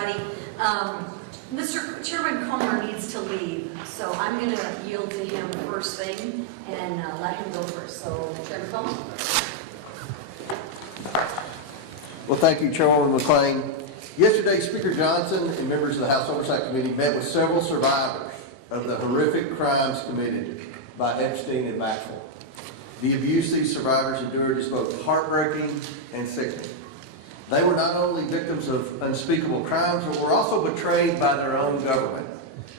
everybody. Mr. Chairman Comer needs to leave, so I'm going to yield to him first thing and let him go first. So, Chairman Comer. Well, thank you, Chairwoman McClain. Yesterday, Speaker Johnson and members of the House Oversight Committee met with several survivors of the horrific crimes committed by Epstein and Maxwell. The abuse these survivors endured is both heartbreaking and sickening. They were not only victims of unspeakable crimes, but were also betrayed by their own government,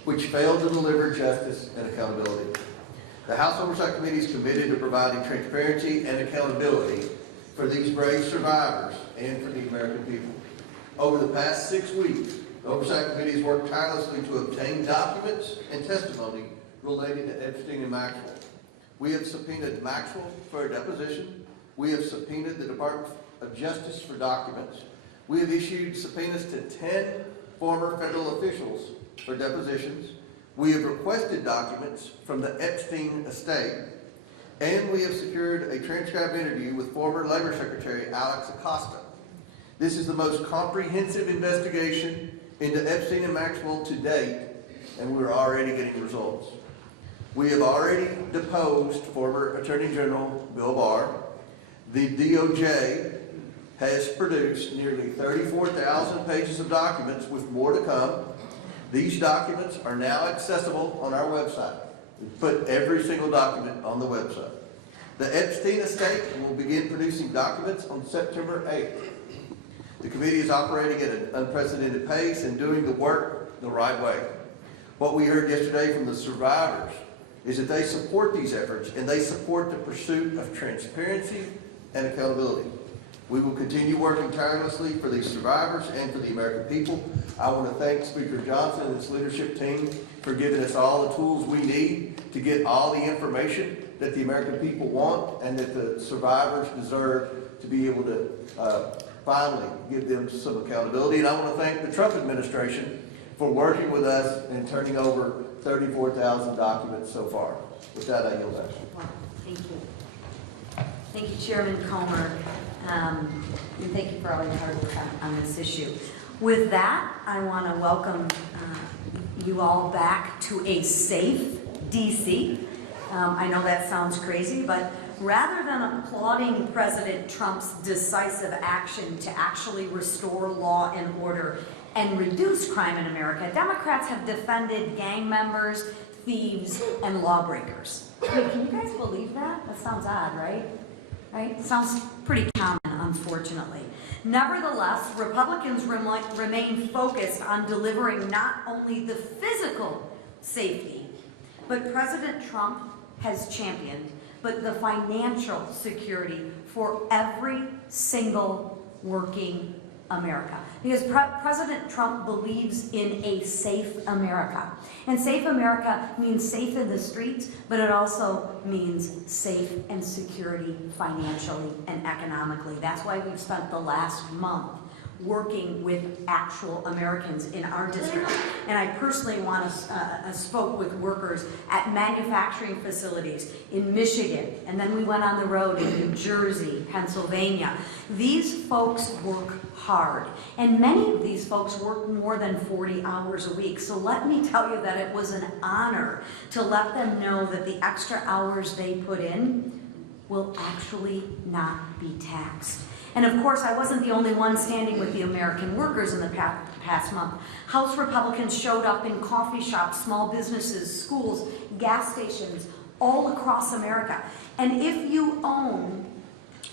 which failed to deliver justice and accountability. The House Oversight Committee is committed to providing transparency and accountability for these brave survivors and for the American people. Over the past 6 weeks, the Oversight Committee has worked tirelessly to obtain documents and testimony related to Epstein and Maxwell. We have subpoenaed Maxwell for a deposition. We have subpoenaed the Department of Justice for documents. We have issued subpoenas to 10 former federal officials for depositions. We have requested documents from the Epstein estate. And we have secured a transcribed interview with former Labor Secretary Alex Acosta. This is the most comprehensive investigation into Epstein and Maxwell to date, and we're already getting results. We have already deposed former Attorney General Bill Barr. The DOJ has produced nearly 34,000 pages of documents with more to come. These documents are now accessible on our website. We put every single document on the website. The Epstein estate will begin producing documents on September 8th. The committee is operating at an unprecedented pace and doing the work the right way. What we heard yesterday from the survivors is that they support these efforts and they support the pursuit of transparency and accountability. We will continue working tirelessly for these survivors and for the American people. I want to thank Speaker Johnson and his leadership team for giving us all the tools we need to get all the information that the American people want and that the survivors deserve to be able to finally give them some accountability. And I want to thank the Trump administration for working with us and turning over 34,000 documents so far. With that, I yield back. Thank you. Thank you, Chairman Comer. And thank you for all your hard work on this issue. With that, I want to welcome you all back to a safe DC. I know that sounds crazy, but rather than applauding President Trump's decisive action to actually restore law and order and reduce crime in America, Democrats have defended gang members, thieves, and lawbreakers. Wait, can you guys believe that? That sounds odd, right? Right? Sounds pretty common, unfortunately. Nevertheless, Republicans remain focused on delivering not only the physical safety, but President Trump has championed, but the financial security for every single working America. Because President Trump believes in a safe America. And safe America means safe in the streets, but it also means safe and security financially and economically. That's why we've spent the last month working with actual Americans in our district. And I personally spoke with workers at manufacturing facilities in Michigan, and then we went on the road in New Jersey, Pennsylvania. These folks work hard, and many of these folks work more than 40 hours a week. So let me tell you that it was an honor to let them know that the extra hours they put in will actually not be taxed. And of course, I wasn't the only one standing with the American workers in the past month. House Republicans showed up in coffee shops, small businesses, schools, gas stations, all across America. And if you own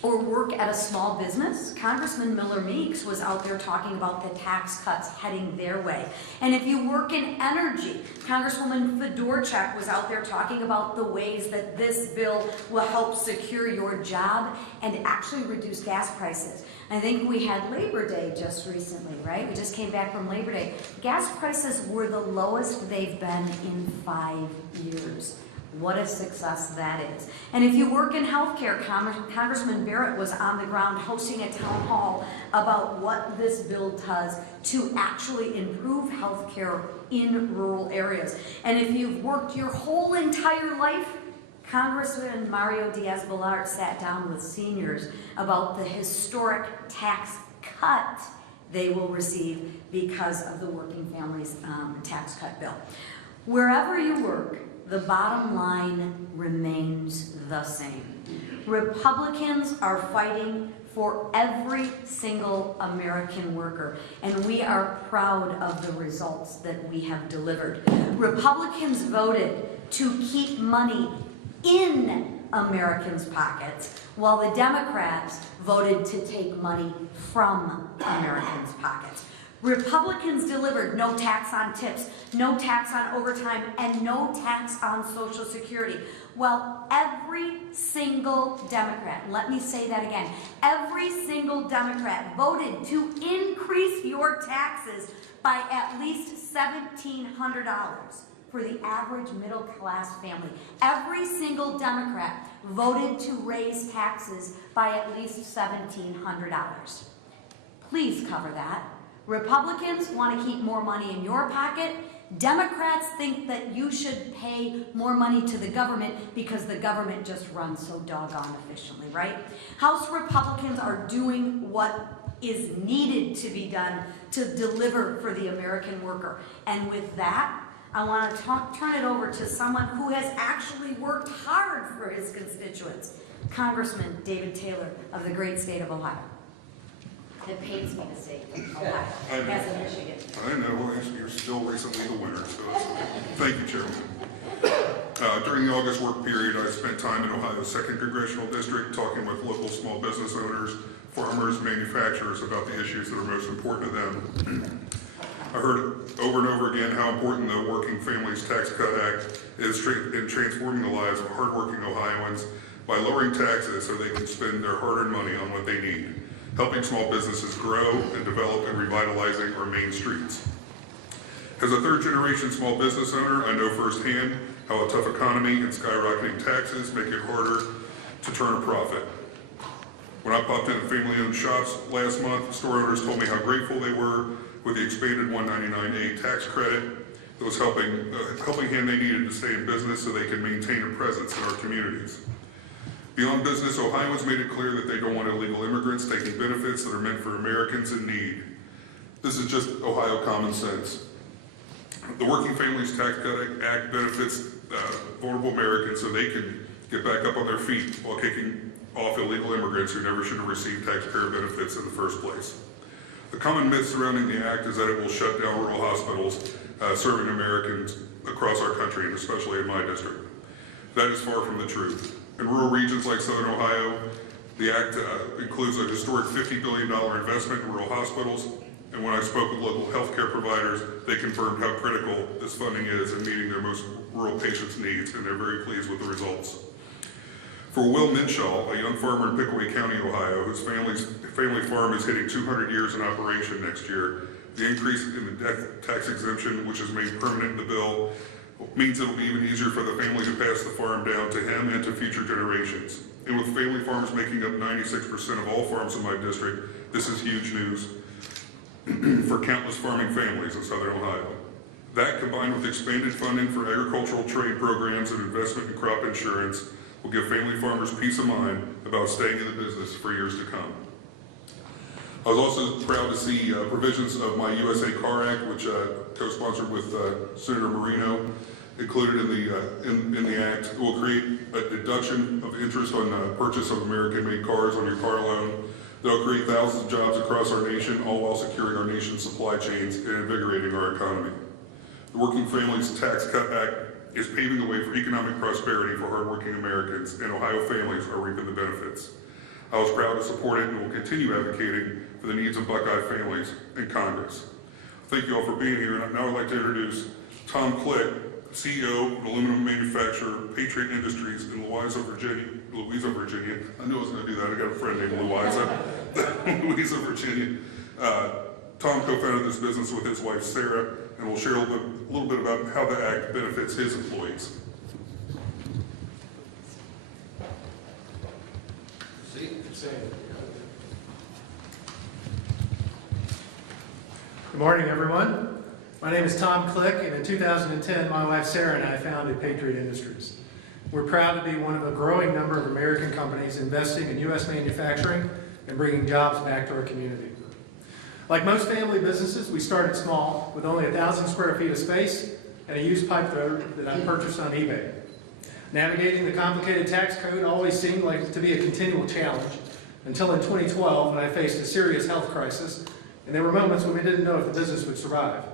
or work at a small business, Congressman Miller Meeks was out there talking about the tax cuts heading their way. And if you work in energy, Congresswoman Fedorchak was out there talking about the ways that this bill will help secure your job and actually reduce gas prices. I think we had Labor Day just recently, right? We just came back from Labor Day. Gas prices were the lowest they've been in 5 years. What a success that is. And if you work in healthcare, Congressman Barrett was on the ground hosting a town hall about what this bill does to actually improve healthcare in rural areas. And if you've worked your whole entire life, Congressman Mario Diaz-Balart sat down with seniors about the historic tax cut they will receive because of the Working Families Tax Cut Bill. Wherever you work, the bottom line remains the same. Republicans are fighting for every single American worker, and we are proud of the results that we have delivered. Republicans voted to keep money in Americans' pockets, while the Democrats voted to take money from Americans' pockets. Republicans delivered no tax on tips, no tax on overtime, and no tax on Social Security. Well, every single Democrat, let me say that again, every single Democrat voted to increase your taxes by at least $1,700 for the average middle-class family. Every single Democrat voted to raise taxes by at least $1,700. Please cover that. Republicans want to keep more money in your pocket. Democrats think that you should pay more money to the government because the government just runs so doggone efficiently, right? House Republicans are doing what is needed to be done to deliver for the American worker. And with that, I want to turn it over to someone who has actually worked hard for his constituents, Congressman David Taylor of the great state of Ohio. It pains me to say Ohio, as in Michigan. I know, you're still recently the winner, so thank you, Chairman. During the August work period, I spent time in Ohio's 2nd Congressional District talking with local small business owners, farmers, manufacturers about the issues that are most important to them. I heard over and over again how important the Working Families Tax Cut Act is in transforming the lives of hardworking Ohioans by lowering taxes so they can spend their hard-earned money on what they need, helping small businesses grow and develop and revitalizing our main streets. As a 3rd-generation small business owner, I know firsthand how a tough economy and skyrocketing taxes make it harder to turn a profit. When I popped into family-owned shops last month, store owners told me how grateful they were with the expanded 199A tax credit that was helping hand they needed to stay in business so they can maintain a presence in our communities. Beyond business, Ohioans made it clear that they don't want illegal immigrants taking benefits that are meant for Americans in need. This is just Ohio common sense. The Working Families Tax Cut Act benefits vulnerable Americans so they can get back up on their feet while kicking off illegal immigrants who never should have received taxpayer benefits in the first place. The common myth surrounding the act is that it will shut down rural hospitals serving Americans across our country, and especially in my district. That is far from the truth. In rural regions like Southern Ohio, the act includes a historic $50 billion investment in rural hospitals, and when I spoke with local healthcare providers, they confirmed how critical this funding is in meeting their most rural patients' needs, and they're very pleased with the results. For Will Minshaw, a young farmer in Pickaway County, Ohio, whose family farm is hitting 200 years in operation next year, the increase in the tax exemption, which is made permanent in the bill, means it'll be even easier for the family to pass the farm down to him and to future generations. And with family farms making up 96% of all farms in my district, this is huge news for countless farming families in Southern Ohio. That, combined with expanded funding for agricultural trade programs and investment in crop insurance, will give family farmers peace of mind about staying in the business for years to come. I was also proud to see provisions of my USA Car Act, which co-sponsored with Senator Marino, included in the act. It will create a deduction of interest on the purchase of American-made cars on your car loan. That'll create thousands of jobs across our nation, all while securing our nation's supply chains and invigorating our economy. The Working Families Tax Cut Act is paving the way for economic prosperity for hardworking Americans, and Ohio families are reaping the benefits. I was proud to support it and will continue advocating for the needs of Buckeye families in Congress. Thank you all for being here, and now I'd like to introduce Tom Click, CEO of aluminum manufacturer Patriot Industries in Louisa, Virginia. I knew I was going to do that. I got a friend named Louisa. Louisa, Virginia. Tom co-founded this business with his wife, Sarah, and will share a little bit about how the act benefits his employees. Good morning, everyone. My name is Tom Click, and in 2010, my wife Sarah and I founded Patriot Industries. We're proud to be one of a growing number of American companies investing in U.S. manufacturing and bringing jobs back to our community. Like most family businesses, we started small with only 1,000 square feet of space and a used pipe thrower that I purchased on eBay. Navigating the complicated tax code always seemed like to be a continual challenge until in 2012 when I faced a serious health crisis, and there were moments when we didn't know if the business would survive.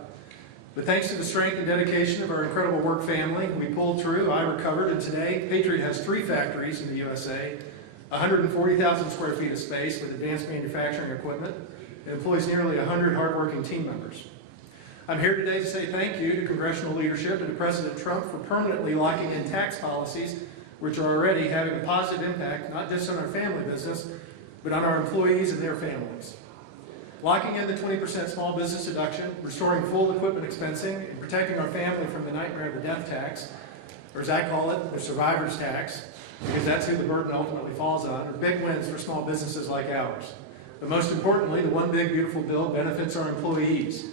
But thanks to the strength and dedication of our incredible work family, we pulled through, I recovered, and today Patriot has 3 factories in the USA, 140,000 square feet of space with advanced manufacturing equipment, and employs nearly 100 hardworking team members. I'm here today to say thank you to congressional leadership and to President Trump for permanently locking in tax policies which are already having a positive impact, not just on our family business, but on our employees and their families. Locking in the 20% small business deduction, restoring full equipment expensing, and protecting our family from the nightmare of the death tax, or as I call it, the survivor's tax, because that's who the burden ultimately falls on, are big wins for small businesses like ours. But most importantly, the One Big Beautiful Bill benefits our employees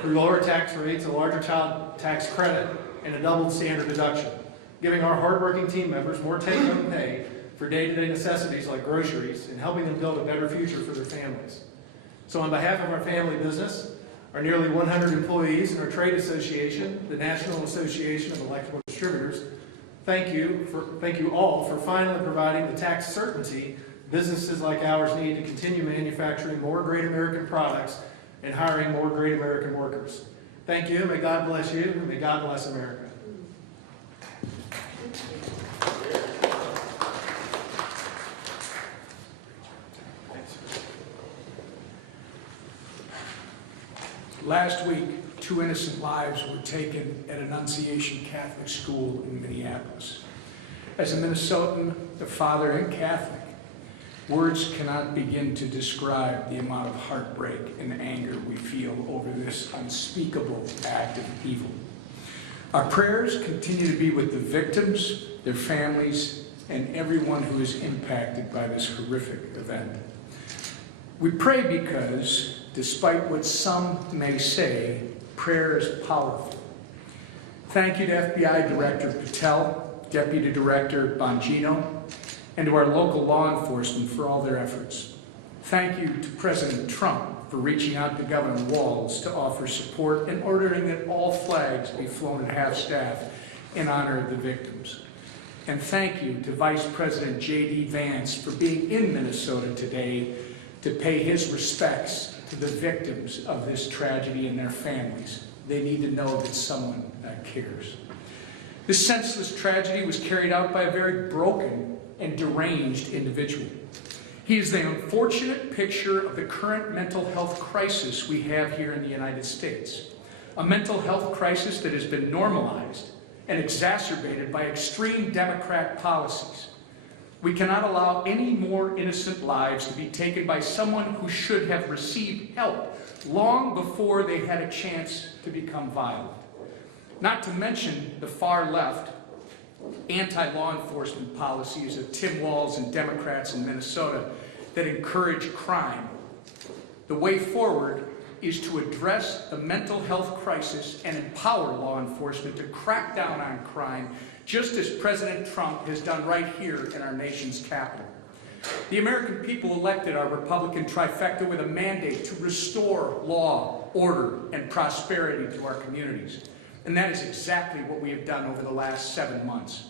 through lower tax rates, a larger child tax credit, and a doubled standard deduction, giving our hardworking team members more take-home pay for day-to-day necessities like groceries and helping them build a better future for their families. So on behalf of our family business, our nearly 100 employees and our trade association, the National Association of Electrical Distributors, thank you all for finally providing the tax certainty businesses like ours need to continue manufacturing more great American products and hiring more great American workers. Thank you, may God bless you, and may God bless America. Last week, 2 innocent lives were taken at Annunciation Catholic School in Minneapolis. As a Minnesotan, a father, and Catholic, words cannot begin to describe the amount of heartbreak and anger we feel over this unspeakable act of evil. Our prayers continue to be with the victims, their families, and everyone who is impacted by this horrific event. We pray because, despite what some may say, prayer is powerful. Thank you to FBI Director Patel, Deputy Director Bongino, and to our local law enforcement for all their efforts. Thank you to President Trump for reaching out to Governor Walz to offer support and ordering that all flags be flown at half-staff in honor of the victims. And thank you to Vice President J.D. Vance for being in Minnesota today to pay his respects to the victims of this tragedy and their families. They need to know that someone cares. This senseless tragedy was carried out by a very broken and deranged individual. He is the unfortunate picture of the current mental health crisis we have here in the United States. A mental health crisis that has been normalized and exacerbated by extreme Democrat policies. We cannot allow any more innocent lives to be taken by someone who should have received help long before they had a chance to become violent. Not to mention the far left anti-law enforcement policies of Tim Walz and Democrats in Minnesota that encourage crime. The way forward is to address the mental health crisis and empower law enforcement to crack down on crime, just as President Trump has done right here in our nation's capital. The American people elected our Republican trifecta with a mandate to restore law, order, and prosperity to our communities. And that is exactly what we have done over the last 7 months.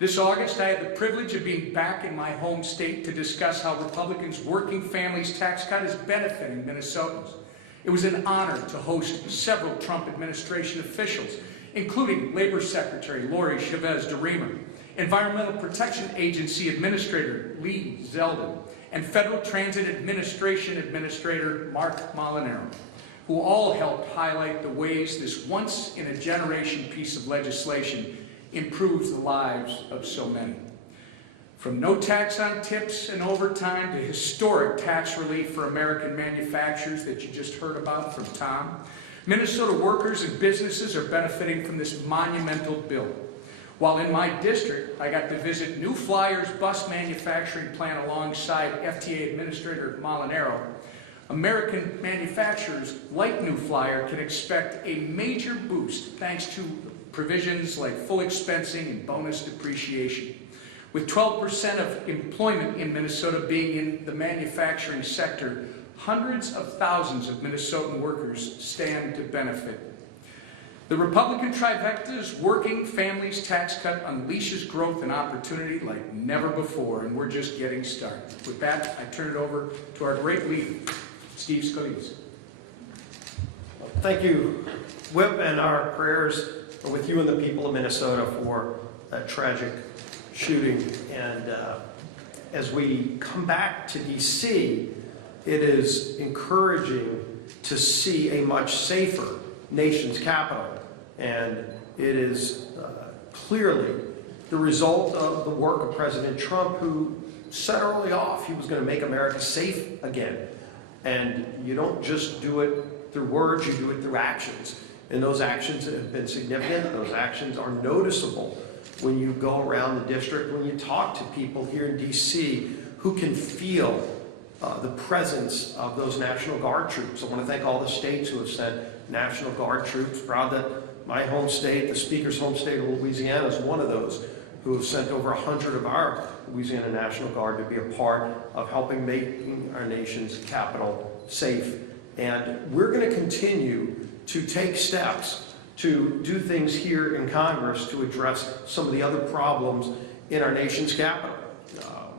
This August, I had the privilege of being back in my home state to discuss how Republicans' working families tax cut is benefiting Minnesotans. It was an honor to host several Trump administration officials, including Labor Secretary Lori Chavez DeRemer, Environmental Protection Agency Administrator Lee Zeldin, and Federal Transit Administration Administrator Mark Molinaro, who all helped highlight the ways this once-in-a-generation piece of legislation improves the lives of so many. From no tax on tips and overtime to historic tax relief for American manufacturers that you just heard about from Tom, Minnesota workers and businesses are benefiting from this monumental bill. While in my district, I got to visit New Flyer's bus manufacturing plant alongside FTA Administrator Molinaro, American manufacturers like New Flyer can expect a major boost thanks to provisions like full expensing and bonus depreciation. With 12% of employment in Minnesota being in the manufacturing sector, hundreds of thousands of Minnesotan workers stand to benefit. The Republican trifecta's working families tax cut unleashes growth and opportunity like never before, and we're just getting started. With that, I turn it over to our great leader, Steve Scalise. Thank you, Whip, and our prayers are with you and the people of Minnesota for that tragic shooting. And as we come back to D.C., it is encouraging to see a much safer nation's capital. And it is clearly the result of the work of President Trump, who said early off he was going to make America safe again. And you don't just do it through words, you do it through actions. And those actions have been significant. Those actions are noticeable when you go around the district, when you talk to people here in D.C. who can feel the presence of those National Guard troops. I want to thank all the states who have sent National Guard troops. Proud that my home state, the Speaker's home state of Louisiana, is one of those who have sent over 100 of our Louisiana National Guard to be a part of helping making our nation's capital safe. And we're going to continue to take steps to do things here in Congress to address some of the other problems in our nation's capital.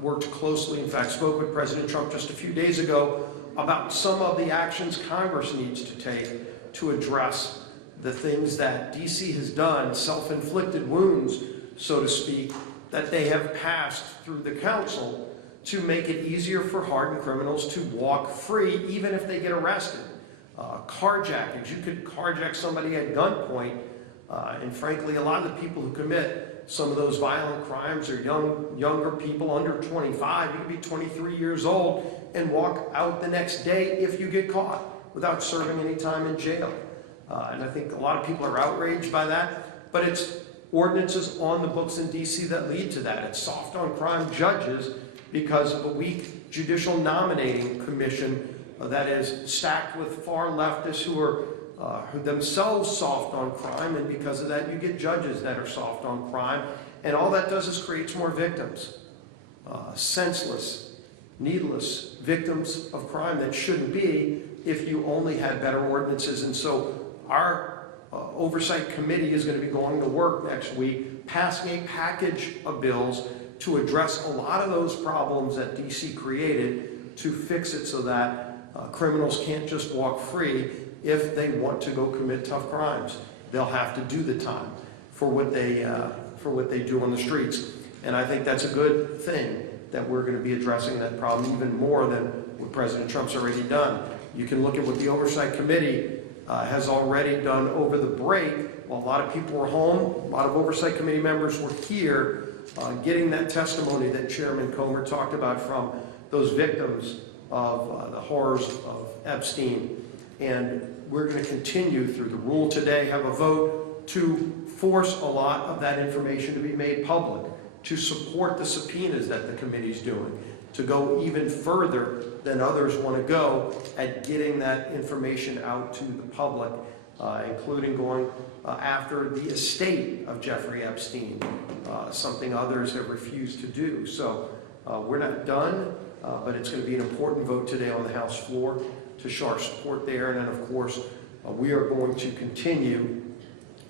Worked closely, in fact, spoke with President Trump just a few days ago about some of the actions Congress needs to take to address the things that D.C. has done, self-inflicted wounds, so to speak, that they have passed through the council to make it easier for hardened criminals to walk free, even if they get arrested. Carjackings, you could carjack somebody at gunpoint, and frankly, a lot of the people who commit some of those violent crimes are younger people under 25. You could be 23 years old and walk out the next day if you get caught without serving any time in jail. And I think a lot of people are outraged by that, but it's ordinances on the books in D.C. that lead to that. It's soft on crime judges because of a weak judicial nominating commission that is stacked with far leftists who are themselves soft on crime, and because of that you get judges that are soft on crime, and all that does is creates more victims, senseless, needless victims of crime that shouldn't be if you only had better ordinances. And so our oversight committee is going to be going to work next week passing a package of bills to address a lot of those problems that DC created, to fix it so that criminals can't just walk free. If they want to go commit tough crimes, they'll have to do the time for what they do on the streets. And I think that's a good thing, that we're going to be addressing that problem even more than what President Trump's already done. You can look at what the Oversight Committee has already done over the break. While a lot of people were home, a lot of Oversight Committee members were here getting that testimony that Chairman Comer talked about from those victims of the horrors of Epstein. And we're going to continue through the rule today, have a vote to force a lot of that information to be made public, to support the subpoenas that the committee's doing, to go even further than others want to go at getting that information out to the public, including going after the estate of Jeffrey Epstein, something others have refused to do. So we're not done, but it's going to be an important vote today on the House floor to show our support there. And then, of course, we are going to continue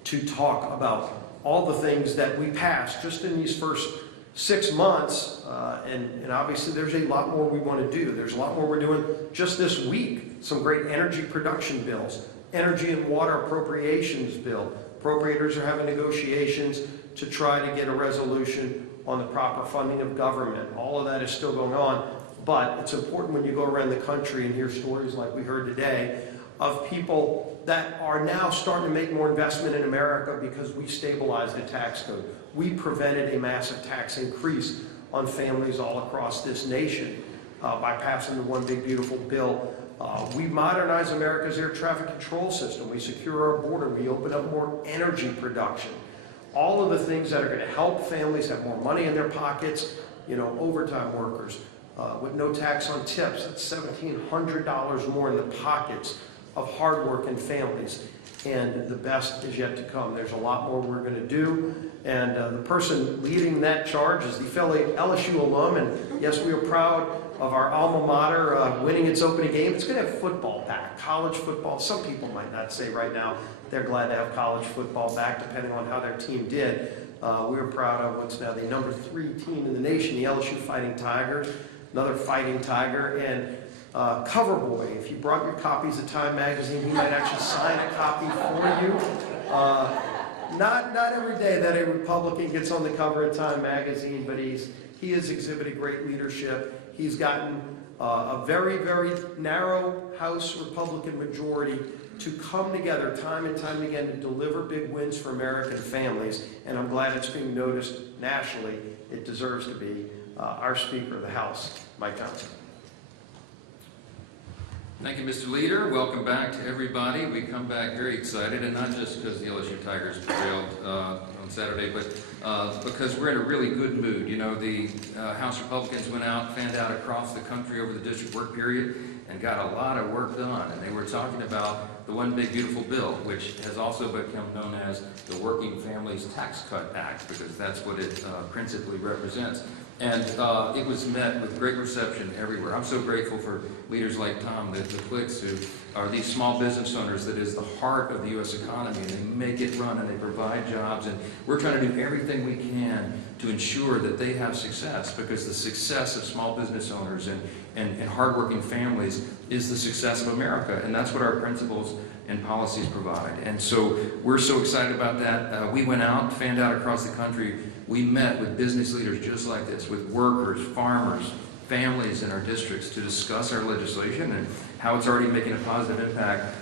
to talk about all the things that we passed just in these first 6 months. And obviously, there's a lot more we want to do. There's a lot more we're doing just this week. Some great energy production bills, energy and water appropriations bill. Appropriators are having negotiations to try to get a resolution on the proper funding of government. All of that is still going on. But it's important when you go around the country and hear stories like we heard today of people that are now starting to make more investment in America because we stabilized the tax code. We prevented a massive tax increase on families all across this nation by passing the One Big Beautiful Bill. We modernize America's air traffic control system. We secure our border. We open up more energy production. All of the things that are going to help families have more money in their pockets, you know, overtime workers, with no tax on tips. That's $1,700 more in the pockets of hardworking families. And the best is yet to come. There's a lot more we're going to do. And the person leading that charge is the fellow LSU alum. And yes, we are proud of our alma mater winning its opening game. It's going to have football back, college football. Some people might not say right now they're glad to have college football back, depending on how their team did. We were proud of what's now the #3 team in the nation, the LSU Fighting Tigers, another Fighting Tiger, and Cover Boy. If you brought your copies of Time Magazine, he might actually sign a copy for you. Not every day that a Republican gets on the cover of Time Magazine, but he has exhibited great leadership. He's gotten a very, very narrow House Republican majority to come together time and time again to deliver big wins for American families, and I'm glad it's being noticed nationally. It deserves to be. Our Speaker of the House, Mike Johnson. Thank you, Mr. Leader. Welcome back to everybody. We come back very excited, and not just because the LSU Tigers prevailed on Saturday, but because we're in a really good mood. You know, the House Republicans went out, fanned out across the country over the district work period, and got a lot of work done. And they were talking about the One Big Beautiful Bill, which has also become known as the Working Families Tax Cut Act, because that's what it principally represents. And it was met with great reception everywhere. I'm so grateful for leaders like Tom, the Clicks, who are these small business owners that is the heart of the U.S. economy, and they make it run and they provide jobs. And we're trying to do everything we can to ensure that they have success, because the success of small business owners and hardworking families is the success of America. And that's what our principles and policies provide. And so we're so excited about that. We went out, fanned out across the country. We met with business leaders just like this, with workers, farmers, families in our districts to discuss our legislation and how it's already making a positive impact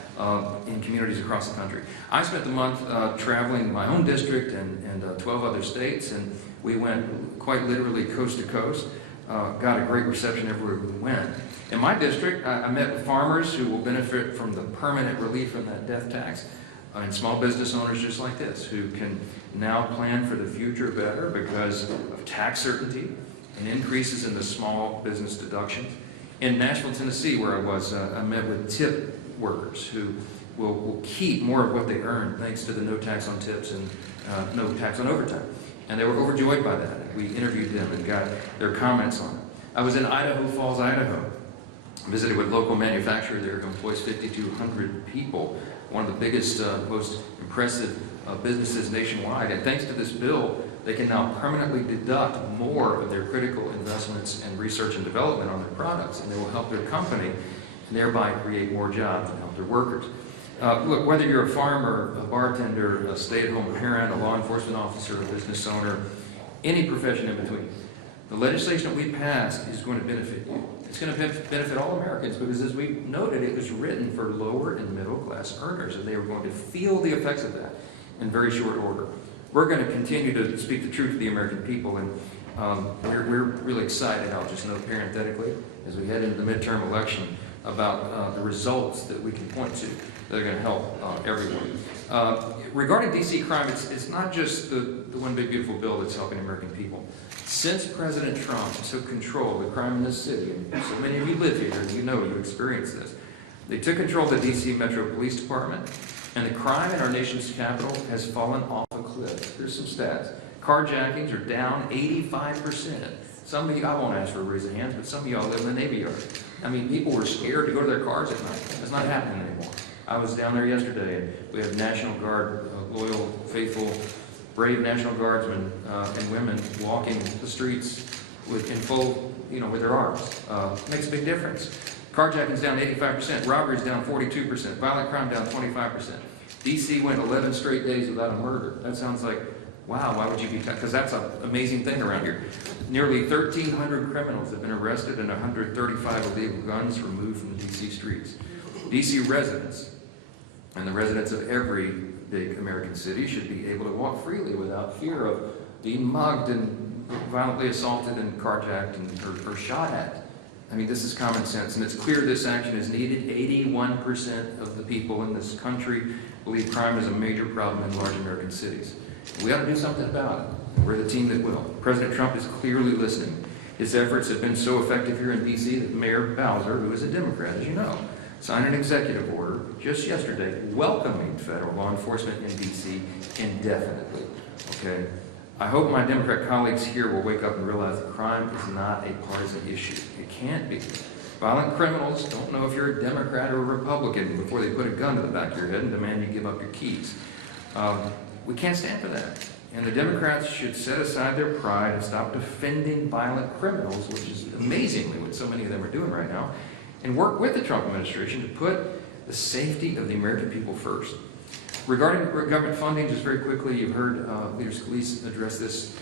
in communities across the country. I spent the month traveling my own district and 12 other states, and we went quite literally coast to coast. Got a great reception everywhere we went. In my district, I met with farmers who will benefit from the permanent relief from that death tax, and small business owners just like this, who can now plan for the future better because of tax certainty and increases in the small business deductions. In Nashville, Tennessee, where I was, I met with tip workers who will keep more of what they earn thanks to the no tax on tips and no tax on overtime. And they were overjoyed by that. We interviewed them and got their comments on it. I was in Idaho Falls, Idaho. Visited with local manufacturer there who employs 5,200 people, one of the biggest, most impressive businesses nationwide. And thanks to this bill, they can now permanently deduct more of their critical investments in research and development on their products, and they will help their company and thereby create more jobs and help their workers. Look, whether you're a farmer, a bartender, a stay-at-home parent, a law enforcement officer, a business owner, any profession in between, the legislation that we passed is going to benefit you. It's going to benefit all Americans because, as we noted, it was written for lower and middle class earners, and they are going to feel the effects of that in very short order. We're going to continue to speak the truth to the American people, and we're really excited, I'll just note parenthetically, as we head into the midterm election, about the results that we can point to that are going to help everyone. Regarding D.C. crime, it's not just the One Big Beautiful Bill that's helping American people. Since President Trump took control of the crime in this city, and so many of you live here, and you know, you experienced this, they took control of the D.C. Metro Police Department, and the crime in our nation's capital has fallen off a cliff. Here's some stats. Carjackings are down 85%. Some of you, I won't ask for a raise of hands, but some of y'all live in the Navy Yard. I mean, people were scared to go to their cars at night. It's not happening anymore. I was down there yesterday, and we have National Guard, loyal, faithful, brave National Guardsmen and women walking the streets in full, with their arms. Makes a big difference. Carjacking's down 85%, robbery's down 42%, violent crime down 25%. D.C. went 11 straight days without a murder. That sounds like, wow, why would you be, because that's an amazing thing around here. Nearly 1,300 criminals have been arrested and 135 illegal guns removed from the D.C. streets. D.C. residents and the residents of every big American city should be able to walk freely without fear of being mugged and violently assaulted and carjacked or shot at. I mean, this is common sense, and it's clear this action is needed. 81% of the people in this country believe crime is a major problem in large American cities. We ought to do something about it. We're the team that will. President Trump is clearly listening. His efforts have been so effective here in D.C. that Mayor Bowser, who is a Democrat, as you know, signed an executive order just yesterday welcoming federal law enforcement in D.C. indefinitely. Okay? I hope my Democrat colleagues here will wake up and realize that crime is not a partisan issue. It can't be. Violent criminals don't know if you're a Democrat or a Republican before they put a gun to the back of your head and demand you give up your keys. We can't stand for that. And the Democrats should set aside their pride and stop defending violent criminals, which is amazingly what so many of them are doing right now, and work with the Trump administration to put the safety of the American people first. Regarding government funding, just very quickly, you've heard Leader Scalise address this.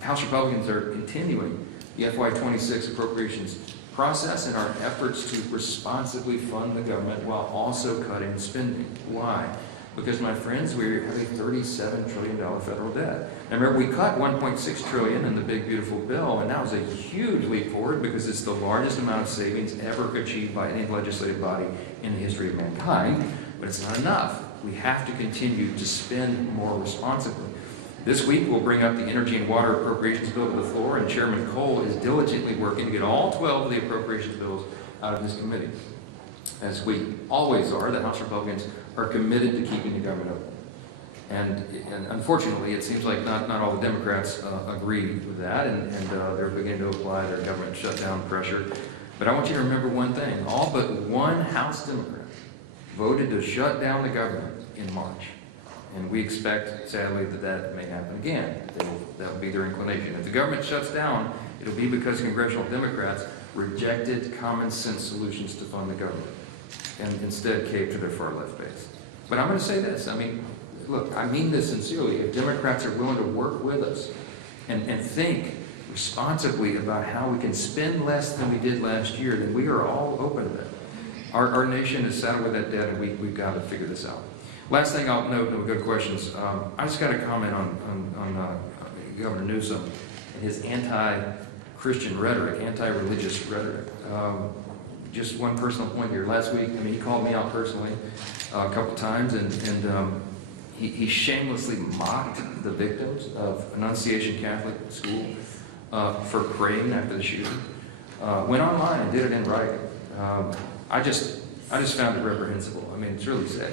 House Republicans are continuing the FY26 appropriations process in our efforts to responsibly fund the government while also cutting spending. Why? Because, my friends, we have a $37 trillion federal debt. Now, remember, we cut $1.6 trillion in the big, beautiful bill, and that was a huge leap forward because it's the largest amount of savings ever achieved by any legislative body in the history of mankind, but it's not enough. We have to continue to spend more responsibly. This week, we'll bring up the energy and water appropriations bill to the floor, and Chairman Cole is diligently working to get all 12 of the appropriations bills out of this committee. As we always are, the House Republicans are committed to keeping the government open. And unfortunately, it seems like not all the Democrats agree with that, and they're beginning to apply their government shutdown pressure. But I want you to remember one thing. All but one House Democrat voted to shut down the government in March. And we expect, sadly, that may happen again. That will be their inclination. If the government shuts down, it'll be because congressional Democrats rejected common sense solutions to fund the government and instead caved to their far left base. But I'm going to say this. I mean, look, I mean this sincerely. If Democrats are willing to work with us and think responsibly about how we can spend less than we did last year, then we are all open to that. Our nation is saddled with that debt, and we've got to figure this out. Last thing I'll note, and we'll go to questions. I just got a comment on Governor Newsom and his anti-Christian rhetoric, anti-religious rhetoric. Just one personal point here. Last week, I mean, he called me out personally a couple times, and he shamelessly mocked the victims of Annunciation Catholic School for praying after the shooting. Went online and did it in writing. I just found it reprehensible. I mean, it's really sad.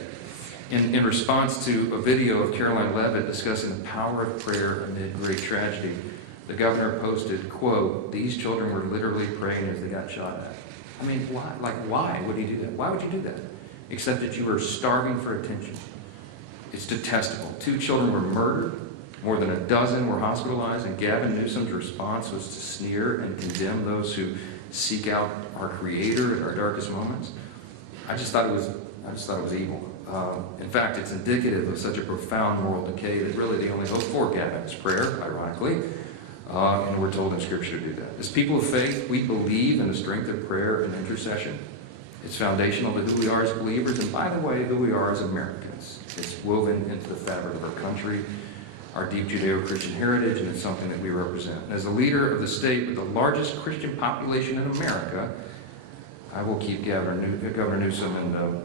In response to a video of Caroline Leavitt discussing the power of prayer amid great tragedy, the governor posted, quote, "These children were literally praying as they got shot at." I mean, why? Like, why would he do that? Why would you do that? Except that you were starving for attention. It's detestable. 2 children were murdered. More than a dozen were hospitalized, and Gavin Newsom's response was to sneer and condemn those who seek out our Creator at our darkest moments. I just thought it was evil. In fact, it's indicative of such a profound moral decay that really the only hope for Gavin is prayer, ironically, and we're told in Scripture to do that. As people of faith, we believe in the strength of prayer and intercession. It's foundational to who we are as believers, and by the way, who we are as Americans. It's woven into the fabric of our country, our deep Judeo-Christian heritage, and it's something that we represent. And as the leader of the state with the largest Christian population in America, I will keep Governor Newsom and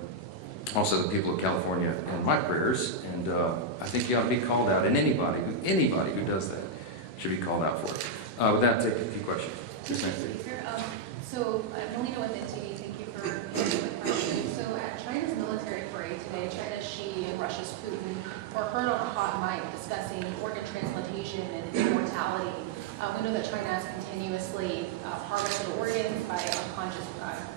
also the people of California in my prayers, and I think you ought to be called out, and anybody who does that should be called out for it. With that, take a few questions. Yes, ma'am. So, Melina with NTD, thank you for answering the question. So, at China's military parade today, China's Xi and Russia's Putin were heard on a hot mic discussing organ transplantation and immortality. We know that China has continuously harvested organs by unconscious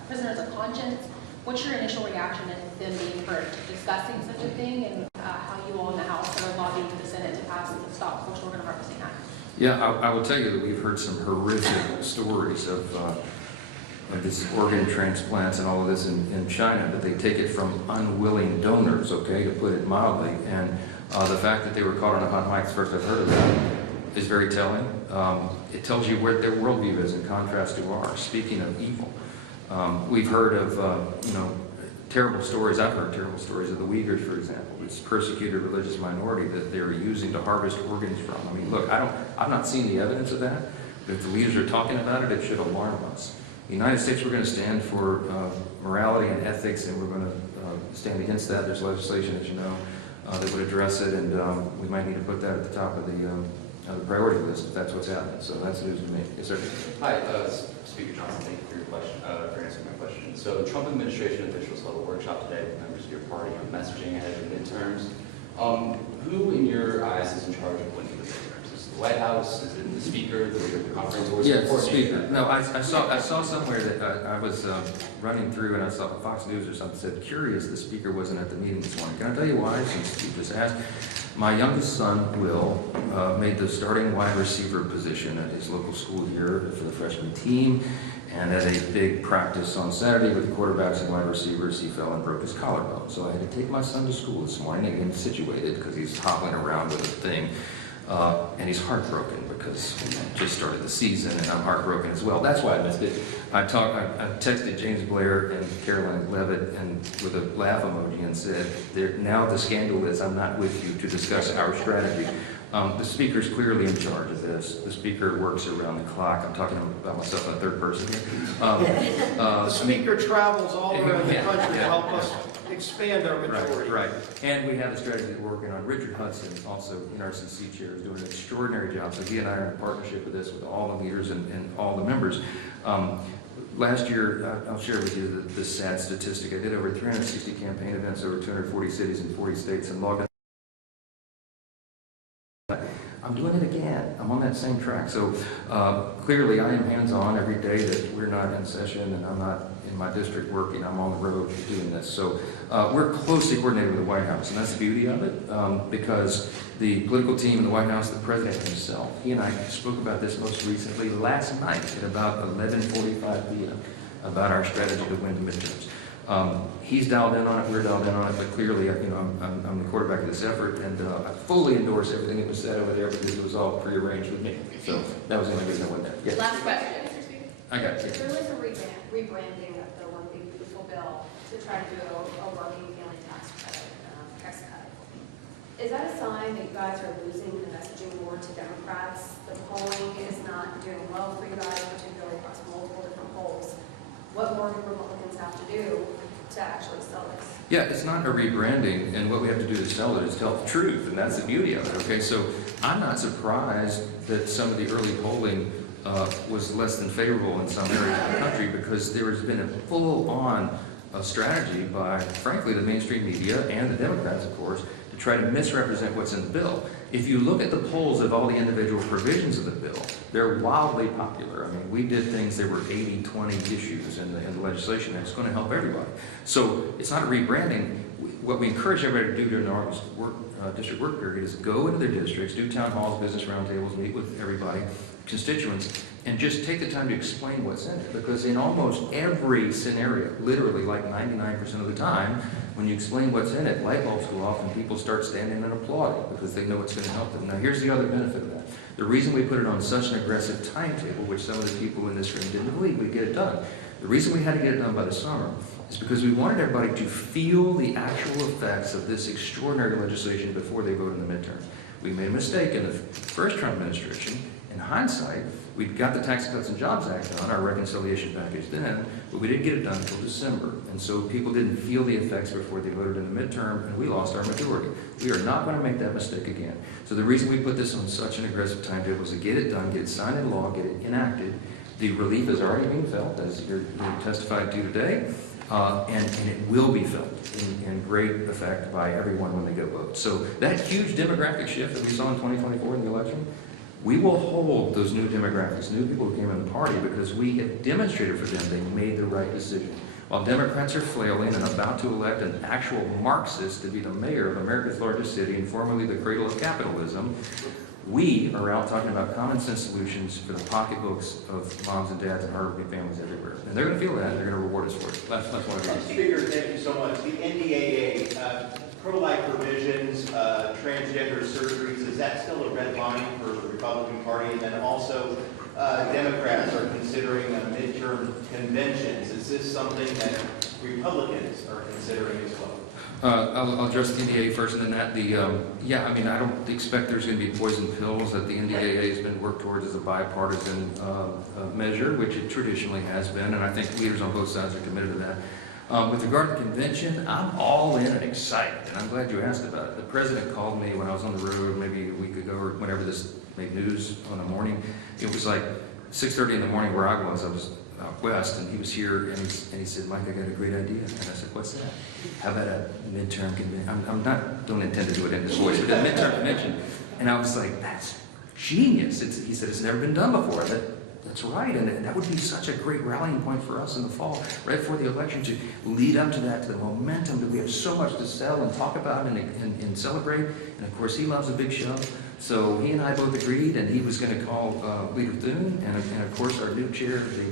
prisoners of conscience. What's your initial reaction to them being heard discussing such a thing, and how you all in the House are lobbying the Senate to pass the Stop Forced Organ Harvesting Act? Yeah, I will tell you that we've heard some horrific stories of these organ transplants and all of this in China, that they take it from unwilling donors, okay, to put it mildly. And the fact that they were caught on a hot mic, the first I've heard of that, is very telling. It tells you where their worldview is in contrast to ours. Speaking of evil, we've heard of terrible stories. I've heard terrible stories of the Uyghurs, for example, this persecuted religious minority that they're using to harvest organs from. I mean, look, I've not seen the evidence of that, but if the leaders are talking about it, it should alarm us. The United States, we're going to stand for morality and ethics, and we're going to stand against that. There's legislation, as you know, that would address it, and we might need to put that at the top of the priority list if that's what's happening. So that's news to me. Yes, sir. Hi, Speaker Johnson. Thank you for your question, for answering my question. So, Trump administration officials held a workshop today with members of your party on messaging ahead of the midterms. Who, in your eyes, is in charge of winning the midterms? Is it the speaker, the leader of the conference, or was Yeah, it it's the coordinated? speaker. No, I saw somewhere that I was running through and I saw Fox News or something said, curious, the speaker wasn't at the meeting this morning. Can I tell you why, since you just asked? My youngest son, Will, made the starting wide receiver position at his local school here for the freshman team. And at a big practice on Saturday with quarterbacks and wide receivers, he fell and broke his collarbone. So I had to take my son to school this morning and get him situated because he's hobbling around with a thing. And he's heartbroken because we just started the season and I'm heartbroken as well. That's why I missed it. I texted James Blair and Caroline Levitt and with a laugh emoji and said, now the scandal is I'm not with you to discuss our strategy. The speaker's clearly in charge of this. The speaker works around the clock. I'm talking about myself in the third person here. The speaker travels all around the Yeah, country to yeah, help us expand our majority. Right. And we have a strategy we're working on. Richard Hudson, also NRCC chair, is doing an extraordinary job. So he and I are in partnership with this, with all the leaders and all the members. Last year, I'll share with you the sad statistic. I did over 360 campaign events over 240 cities and 40 states and logged in. I'm doing it again. I'm on that same track. So clearly I am hands-on every day that we're not in session and I'm not in my district working. I'm on the road doing this. So we're closely coordinated with the White House, and that's the beauty of it because the political team in the White House, the president himself, he and I spoke about this most recently last night at about 11:45 p.m. about our strategy to win the midterms. He's dialed in on it, we're dialed in on it, but clearly, I'm the quarterback of this effort, and I fully endorse everything that was said over there because it was all prearranged with me. So that was the only reason I went there. Yeah. Last question, Mr. Speaker. I got it. There was a rebranding of the One Big Beautiful Bill to try to do a working family tax cut. Is that a sign that you guys are losing the messaging more to Democrats? The polling is not doing well for you guys, particularly across multiple different polls. What more do Republicans have to do to actually sell this? Yeah, it's not a rebranding, and what we have to do to sell it is tell the truth, and that's the beauty of it, okay? So I'm not surprised that some of the early polling was less than favorable in some areas of the country because there has been a full-on strategy by, frankly, the mainstream media and the Democrats, of course, to try to misrepresent what's in the bill. If you look at the polls of all the individual provisions of the bill, they're wildly popular. I mean, we did things, there were 80-20 issues in the legislation that's going to help everybody. So it's not a rebranding. What we encourage everybody to do during the August district work period is go into their districts, do town halls, business roundtables, meet with everybody, constituents, and just take the time to explain what's in it. Because in almost every scenario, literally like 99% of the time, when you explain what's in it, light bulbs go off and people start standing and applauding because they know it's going to help them. Now here's the other benefit of that. The reason we put it on such an aggressive timetable, which some of the people in this room didn't believe we'd get it done, the reason we had to get it done by the summer is because we wanted everybody to feel the actual effects of this extraordinary legislation before they vote in the midterm. We made a mistake in the first Trump administration. In hindsight, we got the Tax Cuts and Jobs Act done, our reconciliation package then, but we didn't get it done until December. And so people didn't feel the effects before they voted in the midterm, and we lost our majority. We are not going to make that mistake again. So the reason we put this on such an aggressive timetable is to get it done, get it signed into law, get it enacted. The relief is already being felt, as you're testified to today, and it will be felt in great effect by everyone when they go vote. So that huge demographic shift that we saw in 2024 in the election, we will hold those new demographics, new people who came in the party, because we have demonstrated for them they made the right decision. While Democrats are flailing and about to elect an actual Marxist to be the mayor of America's largest city and formerly the cradle of capitalism, we are out talking about common sense solutions for the pocketbooks of moms and dads and hardworking families everywhere. And they're going to feel that, and they're going to reward us for it. That's what I got. Speaker, thank you so much. The NDAA, pro-life provisions, transgender surgeries, is that still a red line for the Republican Party? And then also, Democrats are considering midterm conventions. Is this something that Republicans are considering as well? I'll address the NDAA first, and then that. Yeah, I mean, I don't expect there's going to be poison pills that the NDAA has been worked towards as a bipartisan measure, which it traditionally has been, and I think leaders on both sides are committed to that. With regard to the convention, I'm all in and excited, and I'm glad you asked about it. The president called me when I was on the road maybe a week ago, or whenever this made news on the morning. It was like 6:30 in the morning where I was out west, and he was here, and he said, "Mike, I got a great idea." And I said, "What's that?" "How about a midterm convention?" Don't intend to do it in this voice, but a midterm convention. And I was like, "That's genius. He said, it's never been done before. That's right, and that would be such a great rallying point for us in the fall, right before the election, to lead up to that, to the momentum that we have so much to sell and talk about and celebrate. And of course, he loves a big show. So he and I both agreed, and he was going to call Leader Thune, and of course our new chair of the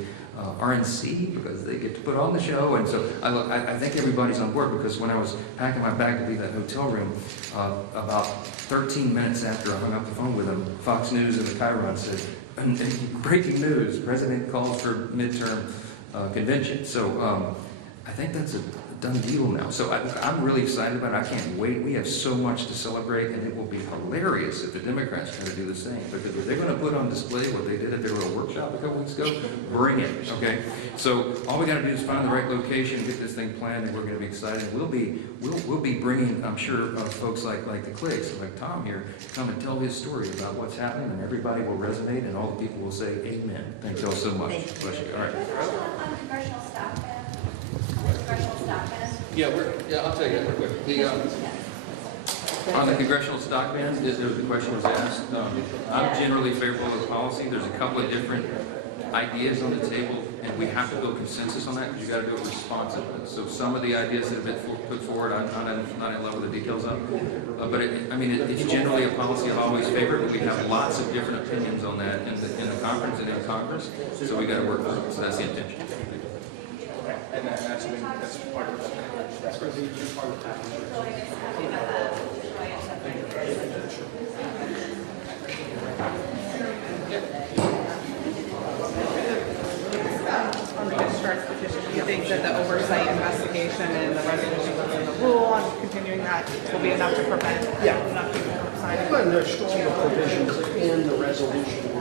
RNC, because they get to put on the show. And so I think everybody's on board, because when I was packing my bag to leave that hotel room, about 13 minutes after I hung up the phone with him, Fox News and the Chiron said, and breaking news, President calls for midterm convention. So I think that's a done deal now. So I'm really excited about it. I can't wait. We have so much to celebrate, and it will be hilarious if the Democrats try to do the same. Because if they're going to put on display what they did at their little workshop a couple weeks ago, bring it, okay? So all we got to do is find the right location, get this thing planned, and we're going to be excited. We'll be bringing, I'm sure, folks like the Clicks, like Tom here, come and tell his story about what's happening, and everybody will resonate, and all the people will say, amen. Thank you all so much. Bless you. All right. On congressional staff ban? Congressional staff ban? Yeah, I'll tell you that real quick. On the congressional stock ban, the question was asked. I'm generally favorable to the policy. There's a couple of different ideas on the table, and we have to build consensus on that, because you got to do it responsibly. So some of the ideas that have been put forward, I'm not in love with the details of. But it's generally a policy I've always favored, but we have lots of different opinions on that in the conference and in Congress. So we got to work on it. So that's the intention. And that's part of that's going to be part of the On the discharge petition, do you think that the oversight investigation and the resolution within the rule on continuing that will be enough to prevent enough people from signing? Well, there's stronger provisions in the resolution